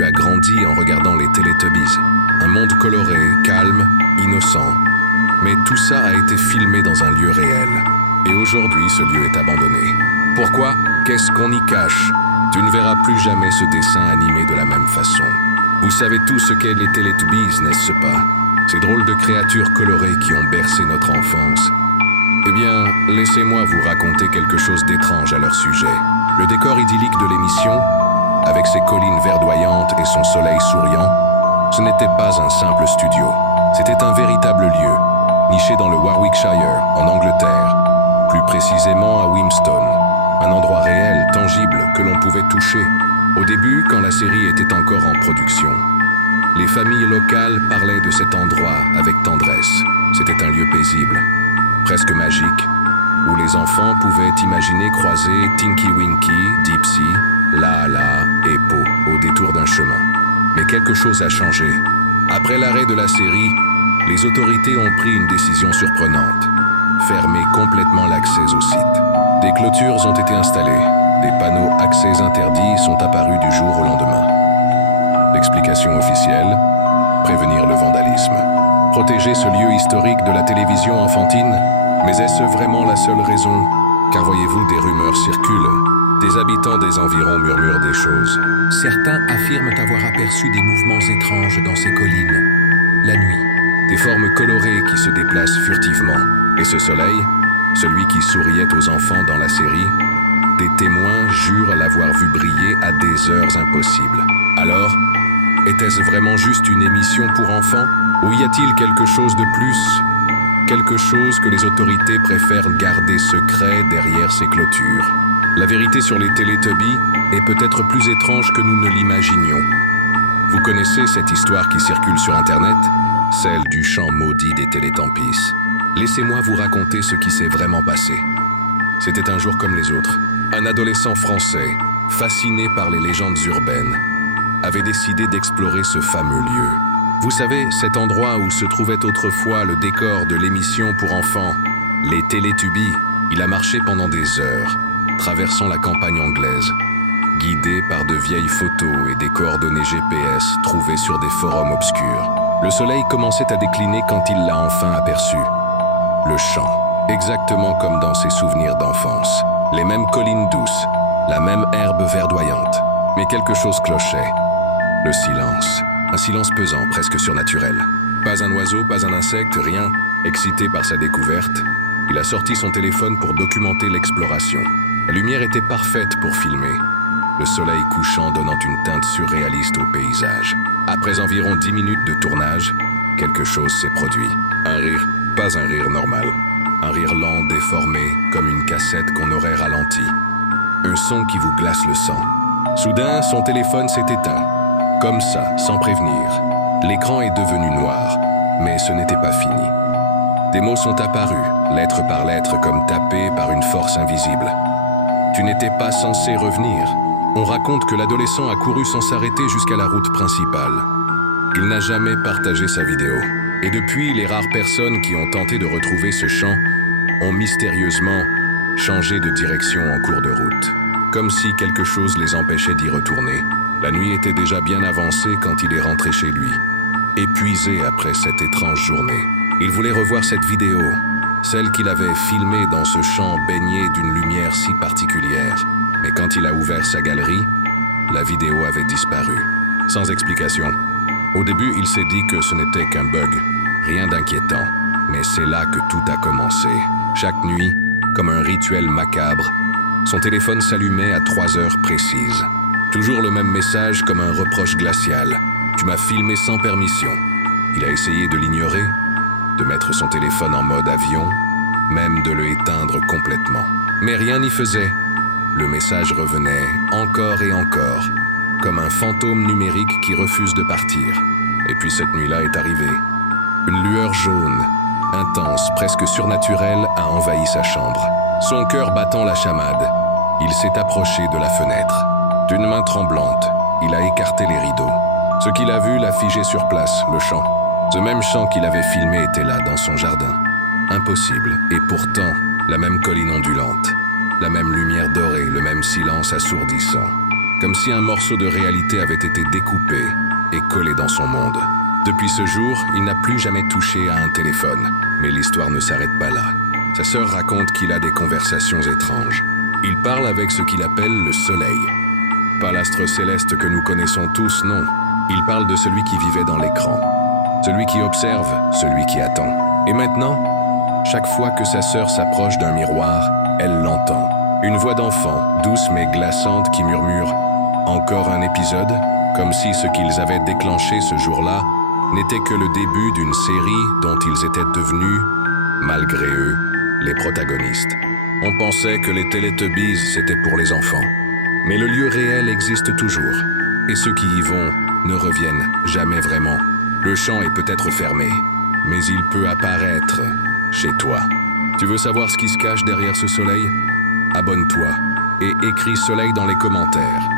tu as grandi en regardant les Teletubbies. Un monde coloré, calme, innocent. Mais tout ça a été filmé dans un lieu réel. Et aujourd'hui, ce lieu est abandonné. Pourquoi? Qu'est-ce qu'on y cache? Tu ne verras plus jamais ce dessin animé de la même façon. Vous savez tous ce qu'est les Teletubbies, n'est-ce pas? Ces drôles de créatures colorées qui ont bercé notre enfance. Eh bien, laissez-moi vous raconter quelque chose d'étrange à leur sujet. Le décor idyllique de l'émission, avec ses collines verdoyantes et son soleil souriant, ce n'était pas un simple studio. C'était un véritable lieu, niché dans le Warwickshire, en Angleterre, plus précisément à Wymstone. Un endroit réel, tangible, que l'on pouvait toucher. Au début, quand la série était encore en production, les familles locales parlaient de cet endroit avec tendresse. C'était un lieu paisible, presque magique, où les enfants pouvaient imaginer croiser Tinky Winky, Dipsy, Laa et Po au détour d'un chemin. Mais quelque chose a changé. Après l'arrêt de la série, les autorités ont pris une décision surprenante. Fermer complètement l'accès au site. Des clôtures ont été installées. Des panneaux « Accès interdits » sont apparus du jour au lendemain. L'explication officielle, prévenir le vandalisme. Protéger ce lieu historique de la télévision enfantine? Mais est-ce vraiment la seule raison? Car voyez-vous, des rumeurs circulent. Des habitants des environs murmurent des choses. Certains affirment avoir aperçu des mouvements étranges dans ces collines, la nuit. Des formes colorées qui se déplacent furtivement. Et ce soleil, celui qui souriait aux enfants dans la série, des témoins jurent l'avoir vu briller à des heures impossibles. Alors, était-ce vraiment juste une émission pour enfants? Ou y a-t-il quelque chose de plus? Quelque chose que les autorités préfèrent garder secret derrière ces clôtures. La vérité sur les Teletubbies est peut-être plus étrange que nous ne l'imaginions. Vous connaissez cette histoire qui circule sur Internet? Celle du chant maudit des Télétampis. Laissez-moi vous raconter ce qui s'est vraiment passé. C'était un jour comme les autres. Un adolescent français, fasciné par les légendes urbaines, avait décidé d'explorer ce fameux lieu. Vous savez, cet endroit où se trouvait autrefois le décor de l'émission pour enfants, les Teletubbies. Il a marché pendant des heures, traversant la campagne anglaise, guidé par de vieilles photos et des coordonnées GPS trouvées sur des forums obscurs. Le soleil commençait à décliner quand il l'a enfin aperçu. Le champ, exactement comme dans ses souvenirs d'enfance. Les mêmes collines douces, la même herbe verdoyante. Mais quelque chose clochait. Le silence. Un silence pesant, presque surnaturel. Pas un oiseau, pas un insecte, rien. Excité par sa découverte, il a sorti son téléphone pour documenter l'exploration. La lumière était parfaite pour filmer, le soleil couchant donnant une teinte surréaliste au paysage. Après environ 10 minutes de tournage, quelque chose s'est produit. Un rire, pas un rire normal. Un rire lent, déformé, comme une cassette qu'on aurait ralenti. Un son qui vous glace le sang. Soudain, son téléphone s'est éteint. Comme ça, sans prévenir. L'écran est devenu noir, mais ce n'était pas fini. Des mots sont apparus, lettre par lettre, comme tapés par une force invisible. Tu n'étais pas censé revenir. On raconte que l'adolescent a couru sans s'arrêter jusqu'à la route principale. Il n'a jamais partagé sa vidéo. Et depuis, les rares personnes qui ont tenté de retrouver ce champ ont mystérieusement changé de direction en cours de route. Comme si quelque chose les empêchait d'y retourner. La nuit était déjà bien avancée quand il est rentré chez lui. Épuisé après cette étrange journée, il voulait revoir cette vidéo, celle qu'il avait filmée dans ce champ baigné d'une lumière si particulière. Mais quand il a ouvert sa galerie, la vidéo avait disparu, sans explication. Au début, il s'est dit que ce n'était qu'un bug, rien d'inquiétant. Mais c'est là que tout a commencé. Chaque nuit, comme un rituel macabre, son téléphone s'allumait à 3 heures précises. Toujours le même message comme un reproche glacial. Tu m'as filmé sans permission. Il a essayé de l'ignorer, de mettre son téléphone en mode avion, même de le éteindre complètement. Mais rien n'y faisait. Le message revenait encore et encore, comme un fantôme numérique qui refuse de partir. Et puis cette nuit-là est arrivée. Une lueur jaune, intense, presque surnaturelle, a envahi sa chambre. Son cœur battant la chamade, il s'est approché de la fenêtre. D'une main tremblante, il a écarté les rideaux. Ce qu'il a vu l'a figé sur place, le champ. Ce même champ qu'il avait filmé était là, dans son jardin. Impossible, et pourtant, la même colline ondulante. La même lumière dorée, le même silence assourdissant. comme si un morceau de réalité avait été découpé et collé dans son monde. Depuis ce jour, il n'a plus jamais touché à un téléphone. Mais l'histoire ne s'arrête pas là. Sa sœur raconte qu'il a des conversations étranges. Il parle avec ce qu'il appelle le soleil. Pas l'astre céleste que nous connaissons tous, non. Il parle de celui qui vivait dans l'écran. Celui qui observe, celui qui attend. Et maintenant, chaque fois que sa sœur s'approche d'un miroir, elle l'entend. Une voix d'enfant, douce mais glaçante, qui murmure « Encore un épisode ?» comme si ce qu'ils avaient déclenché ce jour-là n'était que le début d'une série dont ils étaient devenus, malgré eux, les protagonistes. On pensait que les Teletubbies, c'était pour les enfants. Mais le lieu réel existe toujours. Et ceux qui y vont ne reviennent jamais vraiment. Le champ est peut-être fermé, mais il peut apparaître chez toi. Tu veux savoir ce qui se cache derrière ce soleil ? Abonne-toi et écris soleil dans les commentaires.